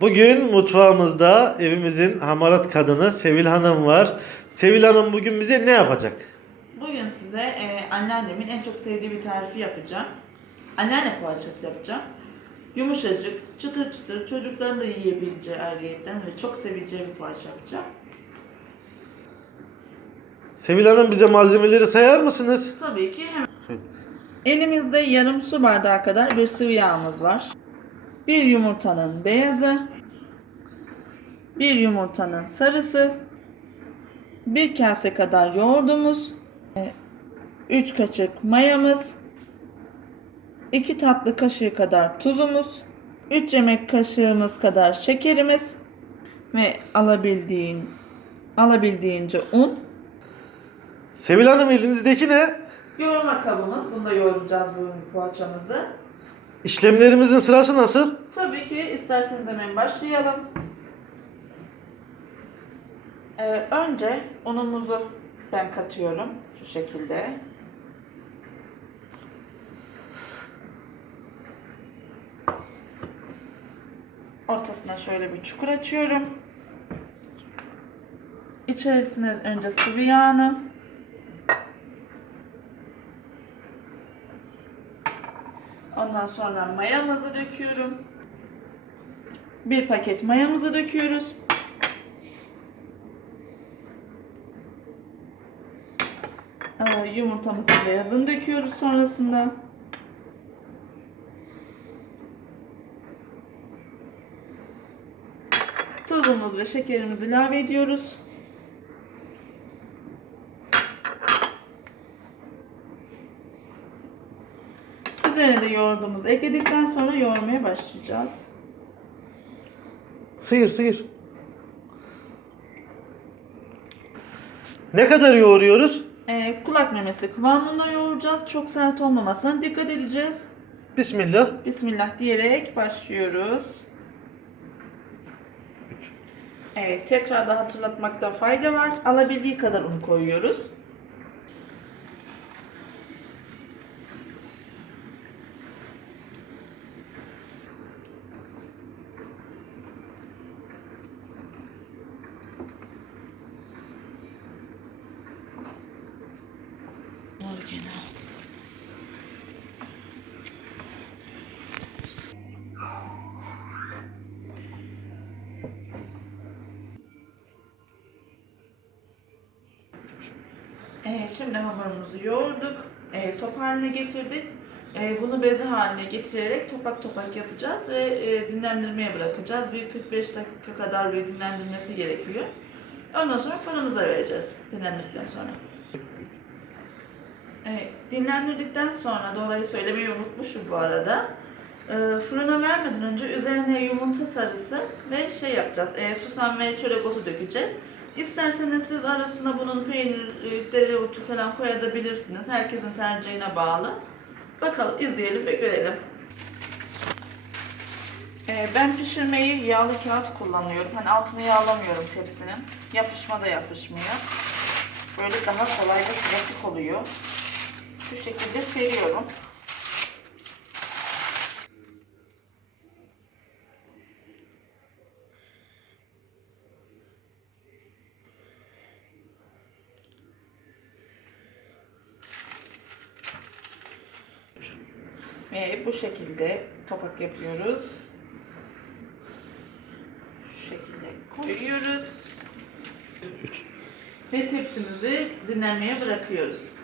Bugün mutfağımızda evimizin hamarat kadını Sevil Hanım var. Sevil Hanım bugün bize ne yapacak? Bugün size e, anneannemin en çok sevdiği bir tarifi yapacağım. Anneanne poğaçası yapacağım. Yumuşacık, çıtır çıtır, çocukların da yiyebileceği ayrıyetten ve çok seveceği bir poğaça yapacağım. Sevil Hanım bize malzemeleri sayar mısınız? Tabii ki hemen. Elimizde yarım su bardağı kadar bir sıvı yağımız var. Bir yumurtanın beyazı, bir yumurtanın sarısı, bir kase kadar yoğurdumuz, 3 kaşık mayamız, 2 tatlı kaşığı kadar tuzumuz, 3 yemek kaşığımız kadar şekerimiz ve alabildiğin alabildiğince un. Sevil Hanım elinizdeki ne? Yoğurma kabımız. Bunda yoğuracağız bu poğaçamızı. İşlemlerimizin sırası nasıl? Tabii ki isterseniz hemen başlayalım. Ee, önce unumuzu ben katıyorum şu şekilde. Ortasına şöyle bir çukur açıyorum. İçerisine önce sıvı yağını, Ondan sonra mayamızı döküyorum. Bir paket mayamızı döküyoruz. Yumurtamızın beyazını döküyoruz sonrasında. Tuzumuz ve şekerimizi ilave ediyoruz. Üzerine de yoğurdumuzu ekledikten sonra yoğurmaya başlayacağız. Sıyır sıyır. Ne kadar yoğuruyoruz? Ee, kulak memesi kıvamında yoğuracağız. Çok sert olmamasına dikkat edeceğiz. Bismillah. Bismillah diyerek başlıyoruz. Evet, tekrar da hatırlatmakta fayda var. Alabildiği kadar un koyuyoruz. Orijinal. Evet, şimdi hamurumuzu yoğurduk. Ee, top haline getirdik. Ee, bunu beze haline getirerek topak topak yapacağız ve e, dinlendirmeye bırakacağız. Bir 45 dakika kadar bir dinlendirmesi gerekiyor. Ondan sonra fırınımıza vereceğiz dinlendirdikten sonra. Evet, dinlendirdikten sonra da orayı söylemeyi unutmuşum bu arada. Ee, fırına vermeden önce üzerine yumurta sarısı ve şey yapacağız. E, susam ve çörek otu dökeceğiz. İsterseniz siz arasına bunun peynir, e, dereotu falan koyabilirsiniz. Herkesin tercihine bağlı. Bakalım izleyelim ve görelim. Ee, ben pişirmeyi yağlı kağıt kullanıyorum. Hani altını yağlamıyorum tepsinin. Yapışma da yapışmıyor. Böyle daha kolay ve pratik oluyor. Şu şekilde seriyorum. Ve bu şekilde topak yapıyoruz. Şu şekilde koyuyoruz. Ve tepsimizi dinlenmeye bırakıyoruz.